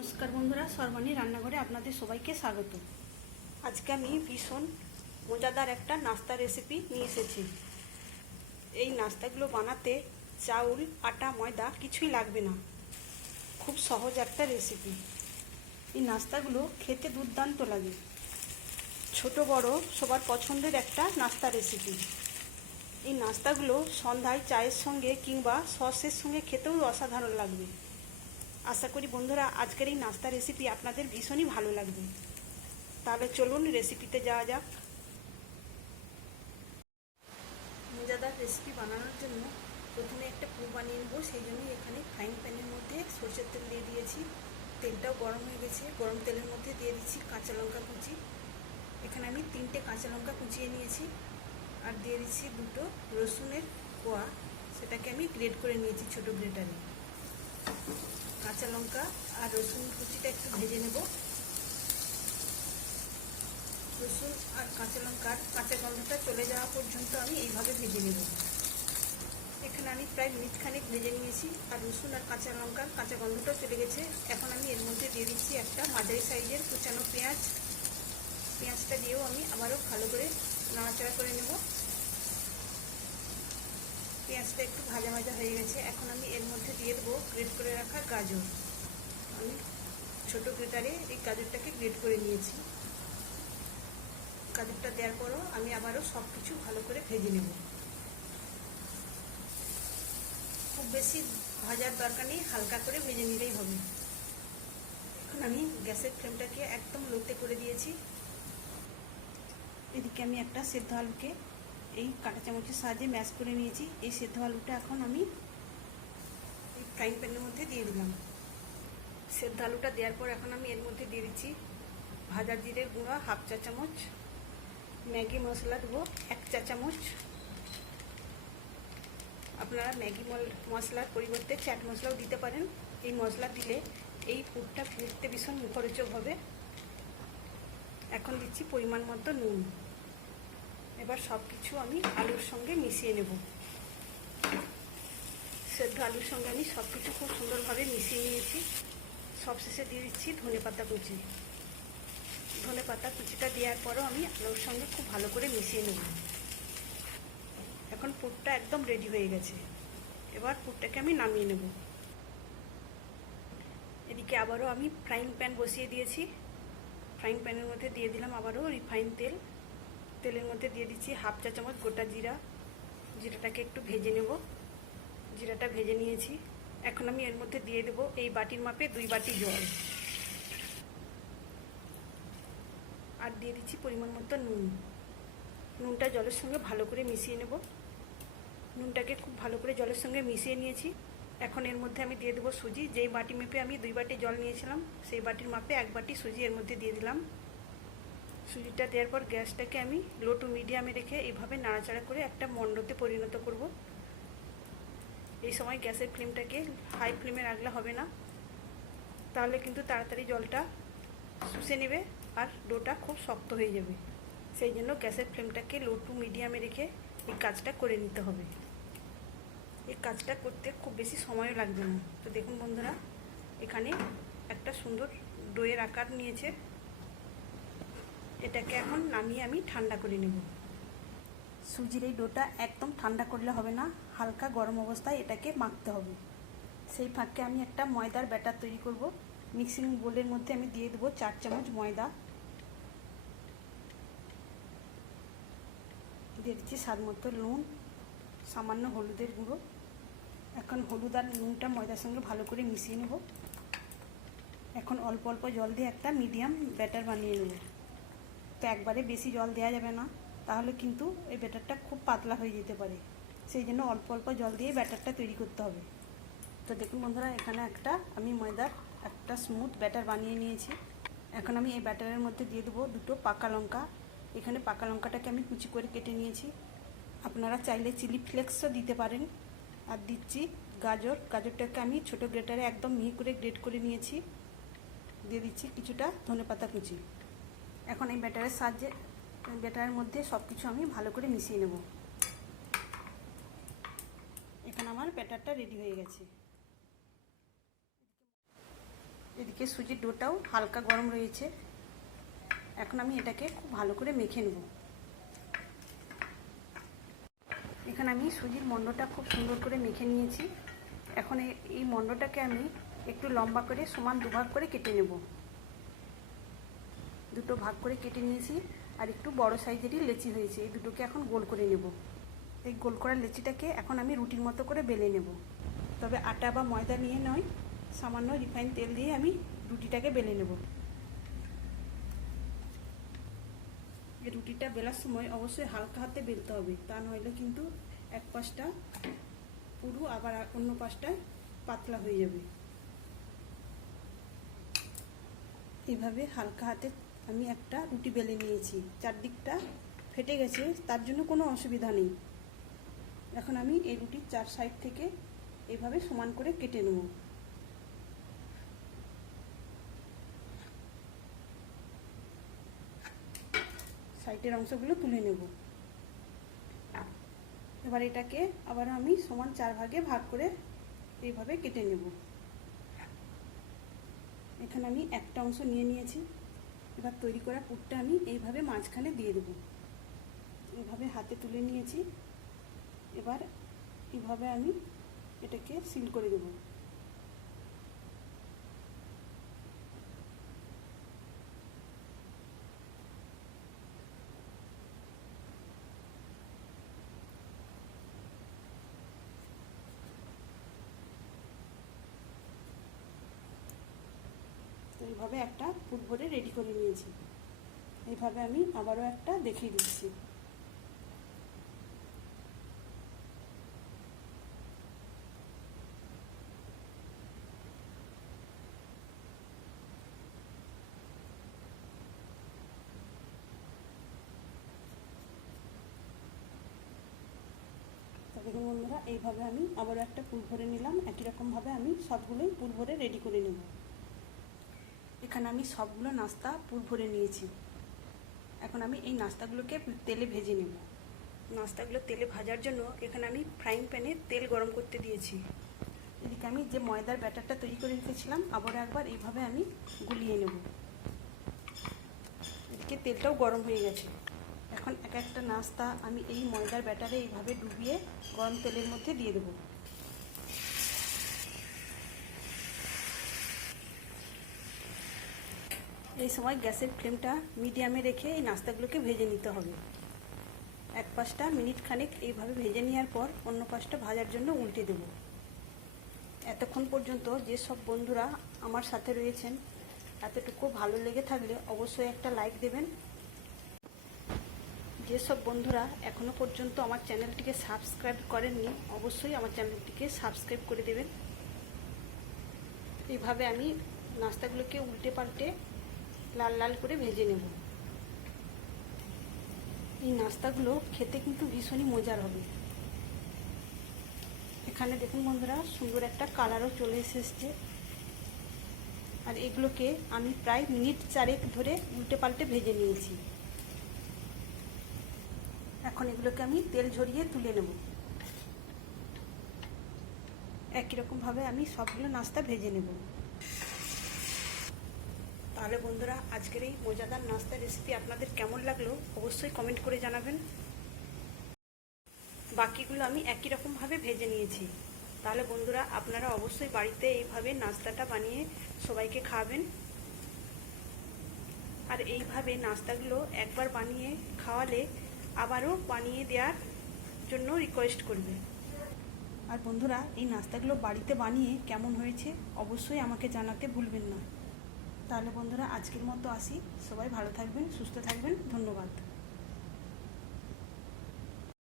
নমস্কার বন্ধুরা, সর্বাণী রান্নাঘরে আপনাদের সবাইকে স্বাগত। আজকে আমি ভীষণ মজাদার একটা নাস্তা রেসিপি নিয়ে এসেছি। এই নাস্তাগুলো বানাতে চাউল, আটা, ময়দা কিছুই লাগবে না। খুব সহজ একটা রেসিপি এই নাস্তাগুলো খেতে দুর্দান্ত লাগে। ছোট, বড়, সবার পছন্দের একটা নাস্তা রেসিপি এই নাস্তাগুলো সন্ধ্যায় চায়ের সঙ্গে কিংবা সসের সঙ্গে খেতেও অসাধারণ লাগবে। আশা করি বন্ধুরা, আজকের এই নাস্তা রেসিপি আপনাদের ভীষণই ভালো লাগবে। তাহলে চলুন রেসিপিতে যাওয়া যাক। মজাদার রেসিপি বানানোর জন্য প্রথমে একটা পুর বানিয়ে নেব, সেই জন্যই এখানে ফ্রাইং প্যানের মধ্যে সরষের তেল দিয়ে দিয়েছি। তেলটাও গরম হয়ে গেছে। গরম তেলের মধ্যে দিয়ে দিচ্ছি কাঁচা লঙ্কা কুচি। এখানে আমি তিনটে কাঁচা লঙ্কা কুচিয়ে নিয়েছি। আর দিয়ে দিচ্ছি দুটো রসুনের কোয়া। সেটাকে আমি গ্রেড করে নিয়েছি ছোটো গ্রেটারে কাঁচা লঙ্কা আর রসুন কুচিটা একটু ভেজে নেব। রসুন আর কাঁচা লঙ্কার কাঁচা গন্ধটা চলে যাওয়া পর্যন্ত আমি এইভাবে ভেজে নেব। এখানে আমি প্রায় মিনিট খানেক ভেজে নিয়েছি আর রসুন আর কাঁচা লঙ্কার কাঁচা গন্ধটাও চলে গেছে। এখন আমি এর মধ্যে দিয়ে দিচ্ছি একটা মাঝারি সাইজের কুচানো পেঁয়াজ। পেঁয়াজটা দিয়েও আমি আবারও ভালো করে নাড়াচাড়া করে নেব। পেঁয়াজটা একটু ভাজা ভাজা হয়ে গেছে। এখন আমি এর মধ্যে দিয়ে দেবো গ্রেট করে রাখা গাজর। আমি ছোট গ্রেটারে এই গাজরটাকে গ্রেট করে নিয়েছি। গাজরটা দেওয়ার পরও আমি আবারও সব কিছু ভালো করে ভেজে নেব। খুব বেশি ভাজার দরকার নেই, হালকা করে ভেজে নিলেই হবে। এখন আমি গ্যাসের ফ্লেমটাকে একদম লোতে করে দিয়েছি। এদিকে আমি একটা সেদ্ধ আলুকে এই কাঁটা চামচের সাহায্যে ম্যাশ করে নিয়েছি। এই সেদ্ধ আলুটা এখন আমি এই ফ্রাইং প্যানের মধ্যে দিয়ে দিলাম। সেদ্ধ আলুটা দেওয়ার পর এখন আমি এর মধ্যে দিয়ে দিচ্ছি ভাজা জিরের গুঁড়া, হাফ চা চামচ। ম্যাগি মশলা দেবো, এক চা চামচ। আপনারা ম্যাগি মশলার পরিবর্তে চাট মশলাও দিতে পারেন। এই মশলা দিলে এই পুরটা ফিরতে ভীষণ মুখরোচক হবে। এখন দিচ্ছি পরিমাণ মতো নুন। এবার সব কিছু আমি আলুর সঙ্গে মিশিয়ে নেব। সেদ্ধ আলুর সঙ্গে আমি সব কিছু খুব সুন্দরভাবে মিশিয়ে নিয়েছি। সবশেষে দিয়ে দিচ্ছি ধনে পাতা কুচি। ধনে পাতা কুচিটা দেওয়ার পরও আমি আলুর সঙ্গে খুব ভালো করে মিশিয়ে নেব। এখন পুরটা একদম রেডি হয়ে গেছে। এবার পুরটাকে আমি নামিয়ে নেব। এদিকে আবারও আমি ফ্রাইং প্যান বসিয়ে দিয়েছি। ফ্রাইং প্যানের মধ্যে দিয়ে দিলাম আবারও রিফাইন তেল। তেলের মধ্যে দিয়ে দিচ্ছি হাফ চা চামচ গোটা জিরা। জিরাটাকে একটু ভেজে নেব। জিরাটা ভেজে নিয়েছি। এখন আমি এর মধ্যে দিয়ে দেব এই বাটির মাপে দুই বাটি জল। আর দিয়ে দিচ্ছি পরিমাণ মতো নুন। নুনটা জলের সঙ্গে ভালো করে মিশিয়ে নেব। নুনটাকে খুব ভালো করে জলের সঙ্গে মিশিয়ে নিয়েছি। এখন এর মধ্যে আমি দিয়ে দেবো সুজি। যেই বাটি মেপে আমি দুই বাটি জল নিয়েছিলাম, সেই বাটির মাপে এক বাটি সুজি এর মধ্যে দিয়ে দিলাম। সুজিটা দেওয়ার পর গ্যাসটাকে আমি লো টু মিডিয়ামে রেখে এইভাবে নাড়াচাড়া করে একটা মণ্ডতে পরিণত করব। এই সময় গ্যাসের ফ্লেমটাকে হাই ফ্লেমে রাখলে হবে না। তাহলে কিন্তু তাড়াতাড়ি জলটা শুষে নেবে আর ডোটা খুব শক্ত হয়ে যাবে। সেই জন্য গ্যাসের ফ্লেমটাকে লো টু মিডিয়ামে রেখে এই কাজটা করে নিতে হবে। এই কাজটা করতে খুব বেশি সময়ও লাগবে না। তো দেখুন বন্ধুরা, এখানে একটা সুন্দর ডোয়ের আকার নিয়েছে। এটাকে এখন নামিয়ে আমি ঠান্ডা করে নেব। সুজির এই ডোটা একদম ঠান্ডা করলে হবে না, হালকা গরম অবস্থায় এটাকে মাখতে হবে। সেই ফাঁকে আমি একটা ময়দার ব্যাটার তৈরি করব। মিক্সিং বোলের মধ্যে আমি দিয়ে দেবো চার চামচ ময়দা। দিয়ে দিচ্ছি স্বাদ মতো নুন, সামান্য হলুদের গুঁড়ো। এখন হলুদ আর নুনটা ময়দার সঙ্গে ভালো করে মিশিয়ে নেব। এখন অল্প অল্প জল দিয়ে একটা মিডিয়াম ব্যাটার বানিয়ে নেব। তো একবারে বেশি জল দেওয়া যাবে না, তাহলে কিন্তু এই ব্যাটারটা খুব পাতলা হয়ে যেতে পারে। সেই জন্য অল্প অল্প জল দিয়ে ব্যাটারটা তৈরি করতে হবে। তো দেখুন বন্ধুরা, এখানে একটা আমি ময়দার একটা স্মুথ ব্যাটার বানিয়ে নিয়েছি। এখন আমি এই ব্যাটারের মধ্যে দিয়ে দেবো দুটো পাকা লঙ্কা। এখানে পাকা লঙ্কাটাকে আমি কুচি করে কেটে নিয়েছি। আপনারা চাইলে চিলি ফ্লেক্সও দিতে পারেন। আর দিচ্ছি গাজর। গাজরটাকে আমি ছোটো গ্রেটারে একদম মিহি করে গ্রেট করে নিয়েছি। দিয়ে দিচ্ছি কিছুটা ধনে পাতা কুচি। এখন এই ব্যাটারের সাহায্যে ব্যাটারের মধ্যে সব কিছু আমি ভালো করে মিশিয়ে নেব। এখানে আমার ব্যাটারটা রেডি হয়ে গেছে। এদিকে সুজির ডোটাও হালকা গরম রয়েছে। এখন আমি এটাকে খুব ভালো করে মেখে নেব। এখানে আমি সুজির মণ্ডটা খুব সুন্দর করে মেখে নিয়েছি। এখন এই মণ্ডটাকে আমি একটু লম্বা করে সমান দুভাগ করে কেটে নেব। দুটো ভাগ করে কেটে নিয়েছি, আর একটু বড় সাইজেরই লেচি হয়েছে। এই দুটোকে এখন গোল করে নেব। এই গোল করা লেচিটাকে এখন আমি রুটির মতো করে বেলে নেব। তবে আটা বা ময়দা নিয়ে নয়, সামান্য রিফাইন তেল দিয়ে আমি রুটিটাকে বেলে নেব। এই রুটিটা বেলার সময় অবশ্যই হালকা হাতে বেলতে হবে, তা নইলে কিন্তু এক পাশটা পুরু, আবার অন্য পাশটায় পাতলা হয়ে যাবে। এভাবে হালকা হাতে আমি একটা রুটি বেলে নিয়েছি। চারদিকটা ফেটে গেছে, তার জন্য কোনো অসুবিধা নেই। এখন আমি এই রুটির চার সাইড থেকে এইভাবে সমান করে কেটে নেব। সাইডের অংশগুলো তুলে নেব। এবার এটাকে আবার আমি সমান চার ভাগে ভাগ করে এইভাবে কেটে নেব। এখানে আমি একটা অংশ নিয়ে নিয়েছি। এবার তৈরি করা পুরটা আমি এইভাবে মাঝখানে দিয়ে দেব। এভাবে হাতে তুলে নিয়েছি। এবার এভাবে আমি এটাকে সিল করে দেব। এইভাবে একটা পুর ভরে রেডি করে নিয়েছি। এইভাবে আমি আবারও একটা দেখিয়ে দিচ্ছি। দেখুন বন্ধুরা, এইভাবে আমি আবারও একটা পুর ভরে নিলাম। একই রকমভাবে আমি সবগুলোই পুর ভরে রেডি করে নেব। এখানে আমি সবগুলো নাস্তা পুর ভরে নিয়েছি। এখন আমি এই নাস্তাগুলোকে তেলে ভেজে নেব। নাস্তাগুলো তেলে ভাজার জন্য এখানে আমি ফ্রাইং প্যানে তেল গরম করতে দিয়েছি। এদিকে আমি যে ময়দার ব্যাটারটা তৈরি করে রেখেছিলাম আবার একবার এইভাবে আমি গুলিয়ে নেব। এদিকে তেলটাও গরম হয়ে গেছে। এখন এক একটা নাস্তা আমি এই ময়দার ব্যাটারে এইভাবে ডুবিয়ে গরম তেলের মধ্যে দিয়ে দেবো। এই সময় গ্যাসের ফ্লেমটা মিডিয়ামে রেখে এই নাস্তাগুলোকে ভেজে নিতে হবে। এক পাশটা মিনিট খানেক এইভাবে ভেজে নেওয়ার পর অন্য পাশটা ভাজার জন্য উল্টে দেব। এতক্ষণ পর্যন্ত যেসব বন্ধুরা আমার সাথে রয়েছেন, এতটুকু ভালো লেগে থাকলে অবশ্যই একটা লাইক দেবেন। যেসব বন্ধুরা এখনও পর্যন্ত আমার চ্যানেলটিকে সাবস্ক্রাইব করেননি, অবশ্যই আমার চ্যানেলটিকে সাবস্ক্রাইব করে দেবেন। এইভাবে আমি নাস্তাগুলোকে উল্টে পাল্টে লাল লাল করে ভেজে নেব। এই নাস্তাগুলো খেতে কিন্তু ভীষণই মজার হবে। এখানে দেখুন বন্ধুরা, সুন্দর একটা কালারও চলে এসেছে। আর এগুলোকে আমি প্রায় মিনিট চারেক ধরে উল্টে পাল্টে ভেজে নিয়েছি। এখন এগুলোকে আমি তেল ঝরিয়ে তুলে নেব। একই রকমভাবে আমি সবগুলো নাস্তা ভেজে নেব। তাহলে বন্ধুরা, আজকের এই মজাদার নাস্তার রেসিপি আপনাদের কেমন লাগল অবশ্যই কমেন্ট করে জানাবেন। বাকিগুলো আমি একই রকমভাবে ভেজে নিয়েছি। তাহলে বন্ধুরা, আপনারা অবশ্যই বাড়িতে এইভাবে নাস্তাটা বানিয়ে সবাইকে খাওয়াবেন। আর এইভাবে নাস্তাগুলো একবার বানিয়ে খাওয়ালে আবারও বানিয়ে দেওয়ার জন্য রিকোয়েস্ট করবে। আর বন্ধুরা, এই নাস্তাগুলো বাড়িতে বানিয়ে কেমন হয়েছে অবশ্যই আমাকে জানাতে ভুলবেন না। তাহলে বন্ধুরা আজকের মতো আসি। সবাই ভালো থাকবেন সুস্থ থাকবেন। ধন্যবাদ।